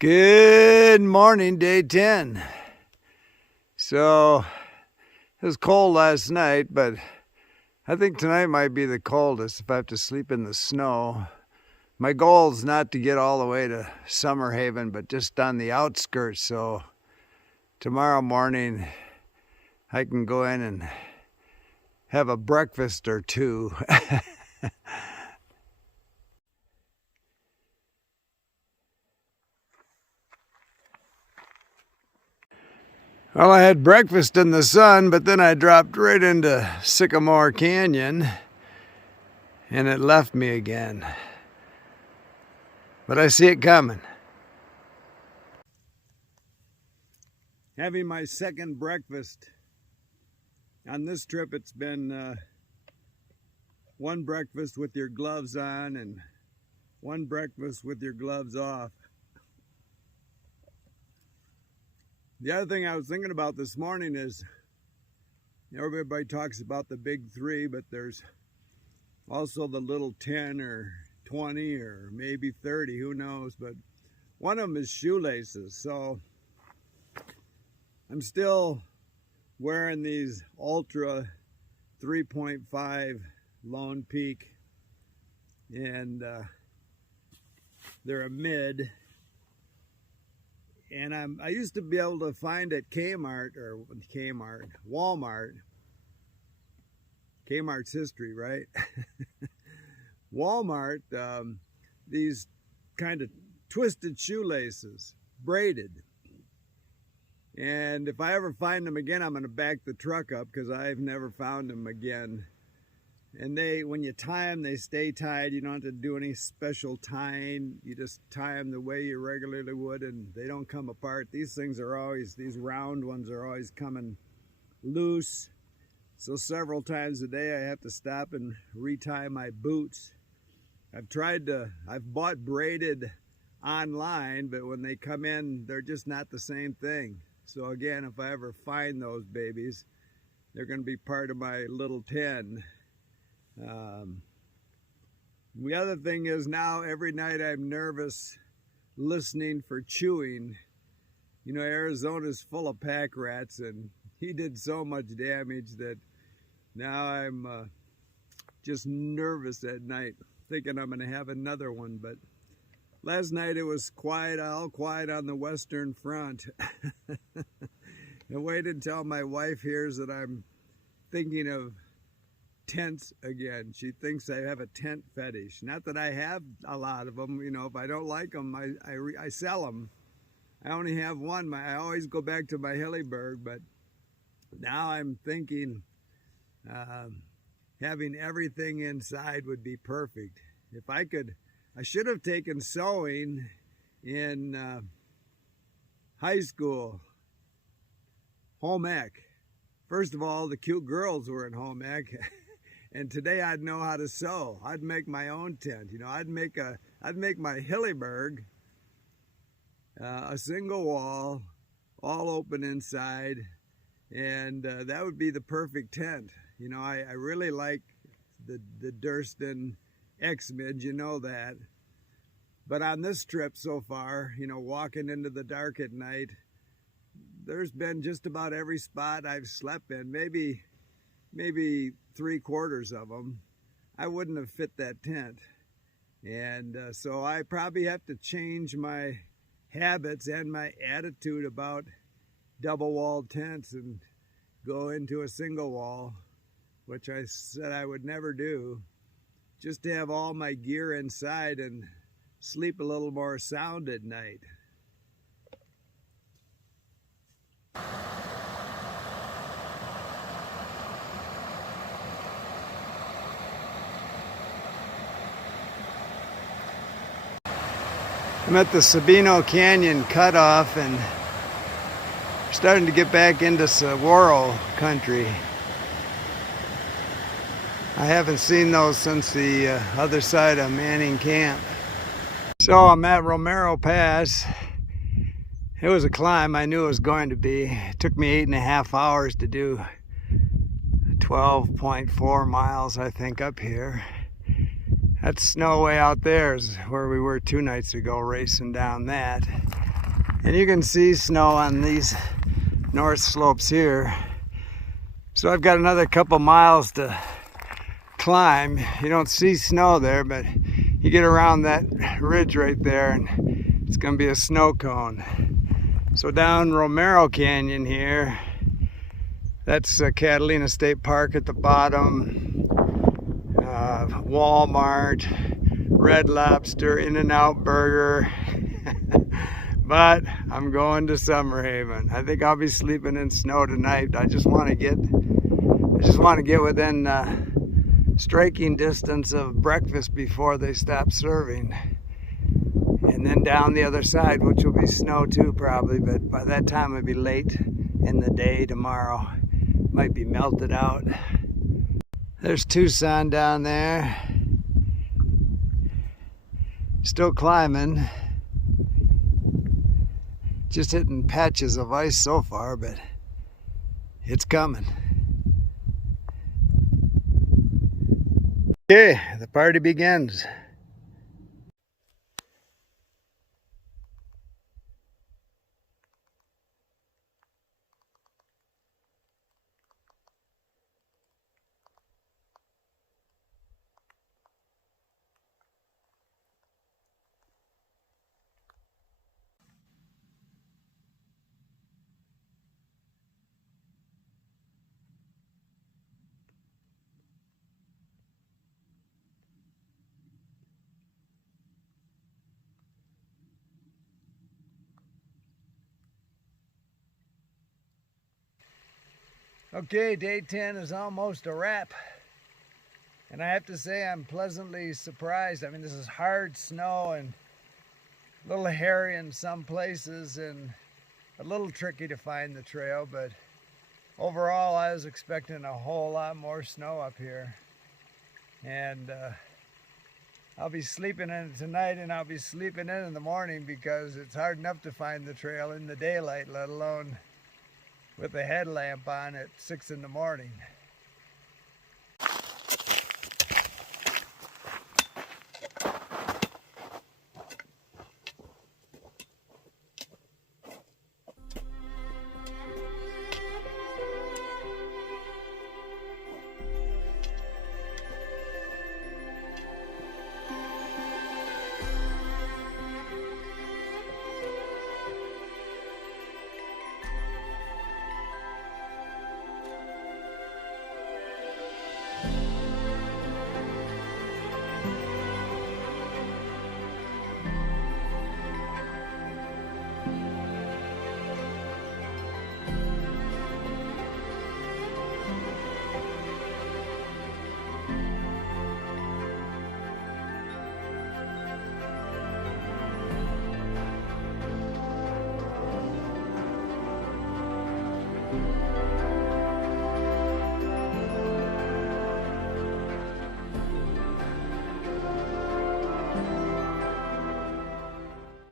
Good morning, day 10. So it was cold last night, but I think tonight might be the coldest if I have to sleep in the snow. My goal is not to get all the way to Summer Haven, but just on the outskirts, so tomorrow morning I can go in and have a breakfast or two. Well, I had breakfast in the sun, but then I dropped right into Sycamore Canyon and it left me again. But I see it coming. Having my second breakfast on this trip. It's been one breakfast with your gloves on and one breakfast with your gloves off. The other thing I was thinking about this morning is, everybody talks about the big three, but there's also the little 10 or 20 or maybe 30, who knows, but one of them is shoelaces. So I'm still wearing these Ultra 3.5 Lone Peak, and they're a mid. And I used to be able to find at Walmart. Kmart's history, right? Walmart, these kind of twisted shoelaces, braided. And if I ever find them again, I'm going to back the truck up because I've never found them again. And when you tie them, they stay tied. You don't have to do any special tying. You just tie them the way you regularly would, and they don't come apart. These round ones are always coming loose. So several times a day, I have to stop and retie my boots. I've bought braided online, but when they come in, they're just not the same thing. So again, if I ever find those babies, they're going to be part of my little 10. The other thing is, now every night I'm nervous listening for chewing. Arizona's full of pack rats, and he did so much damage that now I'm just nervous at night, thinking I'm going to have another one. But last night it was quiet, all quiet on the western front. And wait until my wife hears that I'm thinking of tents again. She thinks I have a tent fetish. Not that I have a lot of them. If I don't like them, I sell them. I only have one. I always go back to my Hillyberg, but now I'm thinking having everything inside would be perfect. If I could, I should have taken sewing in high school, home ec. First of all, the cute girls were in home ec. And today I'd know how to sew. I'd make my own tent. I'd make my Hillyberg a single wall, all open inside, and that would be the perfect tent. I really like the Durston X-Mid, that. But on this trip so far, walking into the dark at night, there's been just about every spot I've slept in, maybe 3/4 of them, I wouldn't have fit that tent. And so I probably have to change my habits and my attitude about double-walled tents and go into a single wall, which I said I would never do, just to have all my gear inside and sleep a little more sound at night. I'm at the Sabino Canyon cutoff and starting to get back into saguaro country. I haven't seen those since the other side of Manning Camp. So I'm at Romero Pass. It was a climb. I knew it was going to be. It took me 8.5 hours to do 12.4 miles, I think, up here. That snow way out there is where we were 2 nights ago, racing down that. And you can see snow on these north slopes here. So I've got another couple miles to climb. You don't see snow there, but you get around that ridge right there and it's gonna be a snow cone. So down Romero Canyon here, that's Catalina State Park at the bottom, Walmart, Red Lobster, In-N-Out Burger. But I'm going to Summer Haven. I think I'll be sleeping in snow tonight. I just want to get within striking distance of breakfast before they stop serving. And then down the other side, which will be snow too probably, but by that time it'll be late in the day tomorrow. Might be melted out. There's Tucson down there. Still climbing. Just hitting patches of ice so far, but it's coming. Okay, the party begins. Okay, day 10 is almost a wrap. And I have to say I'm pleasantly surprised. I mean, this is hard snow and a little hairy in some places and a little tricky to find the trail, but overall I was expecting a whole lot more snow up here. And I'll be sleeping in it tonight, and I'll be sleeping in the morning because it's hard enough to find the trail in the daylight, let alone with a headlamp on at 6 in the morning.